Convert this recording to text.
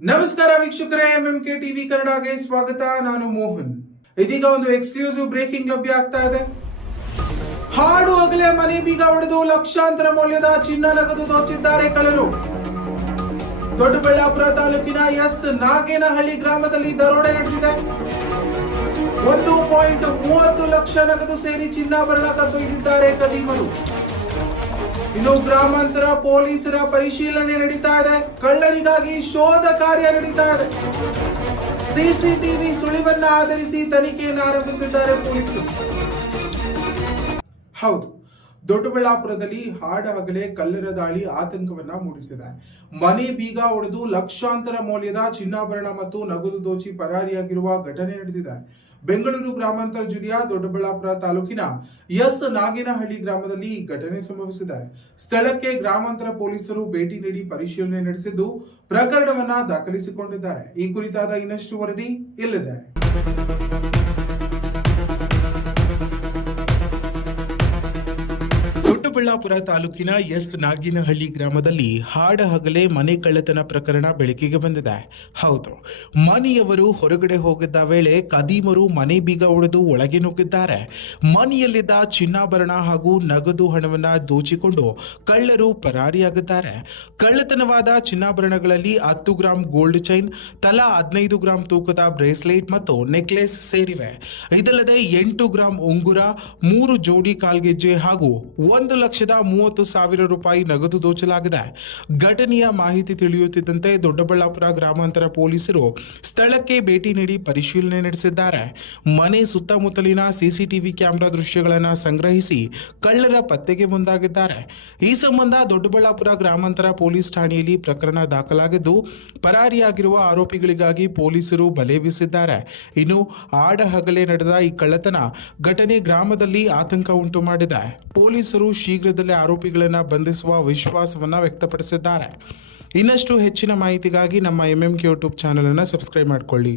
ನಮಸ್ಕಾರ ವೀಕ್ಷಕರೇ, MMK TV ಕನ್ನಡಗೆ ಸ್ವಾಗತ. ನಾನು ಮೋಹನ್. ಇದೀಗ ಒಂದು ಎಕ್ಸ್ಕ್ಲೂಸಿವ್ ಬ್ರೇಕಿಂಗ್ ಲಭ್ಯ ಆಗ್ತಾ ಇದೆ. ಹಾಡು ಹಗಲೇ ಮನೆ ಬೀಗ ಹೊಡೆದು ಲಕ್ಷಾಂತರ ಮೌಲ್ಯದ ಚಿನ್ನ ನಗದು ದೋಚಿದ್ದಾರೆ ಕಳ್ಳರು. ದೊಡ್ಡಬಳ್ಳಾಪುರ ತಾಲೂಕಿನ ಎಸ್ ನಾಗೇನಹಳ್ಳಿ ಗ್ರಾಮದಲ್ಲಿ ದರೋಡೆ ನಡೆದಿದೆ. 1.30 ಲಕ್ಷ ನಗದು ಸೇರಿ ಚಿನ್ನಾಭರಣ ಕದ್ದೊಯ್ದಿದ್ದಾರೆ ಕದೀಮರು. ಇನ್ನು ಗ್ರಾಮಾಂತರ ಪೊಲೀಸರ ಪರಿಶೀಲನೆ ನಡೀತಾ ಇದೆ. ಕಳ್ಳರಿಗಾಗಿ ಶೋಧ ಕಾರ್ಯ ನಡೀತಾ ಇದೆ. ಸಿಸಿಟಿವಿ ಸುಳಿವನ್ನ ಆಧರಿಸಿ ತನಿಖೆಯನ್ನು ಆರಂಭಿಸಿದ್ದಾರೆ ಪೊಲೀಸರು. ಹೌದು, ದೊಡ್ಡಬಳ್ಳಾಪುರದಲ್ಲಿ ಹಾಡ ಹಗಲೇ ಕಳ್ಳರ ದಾಳಿ ಆತಂಕವನ್ನ ಮೂಡಿಸಿದೆ. ಮನೆ ಬೀಗ ಒಡೆದು ಲಕ್ಷಾಂತರ ಮೌಲ್ಯದ ಚಿನ್ನಾಭರಣ ಮತ್ತು ನಗದು ದೋಚಿ ಪರಾರಿಯಾಗಿರುವ ಘಟನೆ ನಡೆದಿದೆ. ಬೆಂಗಳೂರು ಗ್ರಾಮಾಂತರ ಜಿಲ್ಲೆಯ ದೊಡ್ಡಬಳ್ಳಾಪುರ ತಾಲೂಕಿನ ಎಸ್ ನಾಗೇನಹಳ್ಳಿ ಗ್ರಾಮದಲ್ಲಿ ಈ ಘಟನೆ ಸಂಭವಿಸಿದೆ. ಸ್ಥಳಕ್ಕೆ ಗ್ರಾಮಾಂತರ ಪೊಲೀಸರು ಭೇಟಿ ನೀಡಿ ಪರಿಶೀಲನೆ ನಡೆಸಿದ್ದು ಪ್ರಕರಣವನ್ನ ದಾಖಲಿಸಿಕೊಂಡಿದ್ದಾರೆ. ಈ ಕುರಿತಾದ ಇನ್ನಷ್ಟು ವರದಿ ಇಲ್ಲಿದೆ. ದೊಡ್ಡಬಳ್ಳಾಪುರ ತಾಲೂಕಿನ ಎಸ್ ನಾಗೇನಹಳ್ಳಿ ಗ್ರಾಮದಲ್ಲಿ ಹಾಡ ಹಗಲೇ ಮನೆ ಕಳ್ಳತನ ಪ್ರಕರಣ ಬೆಳಕಿಗೆ ಬಂದಿದೆ. ಹೌದು, ಮನೆಯವರು ಹೊರಗಡೆ ಹೋಗಿದ್ದ ವೇಳೆ ಕದೀಮರು ಮನೆ ಬೀಗ ಒಡೆದು ಒಳಗೆ ನುಗ್ಗಿದ್ದಾರೆ. ಮನೆಯಲ್ಲಿದ್ದ ಚಿನ್ನಾಭರಣ ಹಾಗೂ ನಗದು ಹಣವನ್ನ ದೋಚಿಕೊಂಡು ಕಳ್ಳರು ಪರಾರಿಯಾಗಿದ್ದಾರೆ. ಕಳ್ಳತನವಾದ ಚಿನ್ನಾಭರಣಗಳಲ್ಲಿ 10 ಗ್ರಾಂ ಗೋಲ್ಡ್ ಚೈನ್, ತಲಾ 15 ಗ್ರಾಂ ತೂಕದ ಬ್ರೇಸ್ಲೆಟ್ ಮತ್ತು ನೆಕ್ಲೆಸ್ ಸೇರಿವೆ. ಇದಲ್ಲದೆ 8 ಗ್ರಾಂ ಉಂಗುರ, 3 ಜೋಡಿ ಕಾಲ್ಗೆಜ್ಜೆ ಹಾಗೂ 1,30,000 ರೂಪಾಯಿ ನಗದು ದೋಚಲಾಗಿದೆ. ಘಟನೆಯ ಮಾಹಿತಿ ತಿಳಿಯುತ್ತಿದ್ದಂತೆ ದೊಡ್ಡಬಳ್ಳಾಪುರ ಗ್ರಾಮಾಂತರ ಪೊಲೀಸರು ಸ್ಥಳಕ್ಕೆ ಭೇಟಿ ನೀಡಿ ಪರಿಶೀಲನೆ ನಡೆಸಿದ್ದಾರೆ. ಮನೆ ಸುತ್ತಮುತ್ತಲಿನ ಸಿಸಿಟಿವಿ ಕ್ಯಾಮೆರಾ ದೃಶ್ಯಗಳನ್ನು ಸಂಗ್ರಹಿಸಿ ಕಳ್ಳರ ಪತ್ತೆಗೆ ಮುಂದಾಗಿದ್ದಾರೆ. ಈ ಸಂಬಂಧ ದೊಡ್ಡಬಳ್ಳಾಪುರ ಗ್ರಾಮಾಂತರ ಪೊಲೀಸ್ ಠಾಣೆಯಲ್ಲಿ ಪ್ರಕರಣ ದಾಖಲಾಗಿದ್ದು ಪರಾರಿಯಾಗಿರುವ ಆರೋಪಿಗಳಿಗಾಗಿ ಪೊಲೀಸರು ಬಲೆ ಬೀಸಿದ್ದಾರೆ. ಇನ್ನು ಆಡ ಹಗಲೇ ನಡೆದ ಈ ಕಳ್ಳತನ ಘಟನೆ ಗ್ರಾಮದಲ್ಲಿ ಆತಂಕ ಉಂಟು ಮಾಡಿದೆ. ಪೊಲೀಸರು ಶೀಘ್ರದಲ್ಲೇ ಆರೋಪಿಗಳನ್ನು ಬಂಧಿಸುವ ವಿಶ್ವಾಸವನ್ನ ವ್ಯಕ್ತಪಡಿಸಿದ್ದಾರೆ. ಇನ್ನಷ್ಟು ಹೆಚ್ಚಿನ ಮಾಹಿತಿಗಾಗಿ ನಮ್ಮ ಎಂಎಂಕೆ ಯೂಟ್ಯೂಬ್ ಚಾನೆಲ್ ಅನ್ನು ಸಬ್ಸ್ಕ್ರೈಬ್ ಮಾಡಿಕೊಳ್ಳಿ.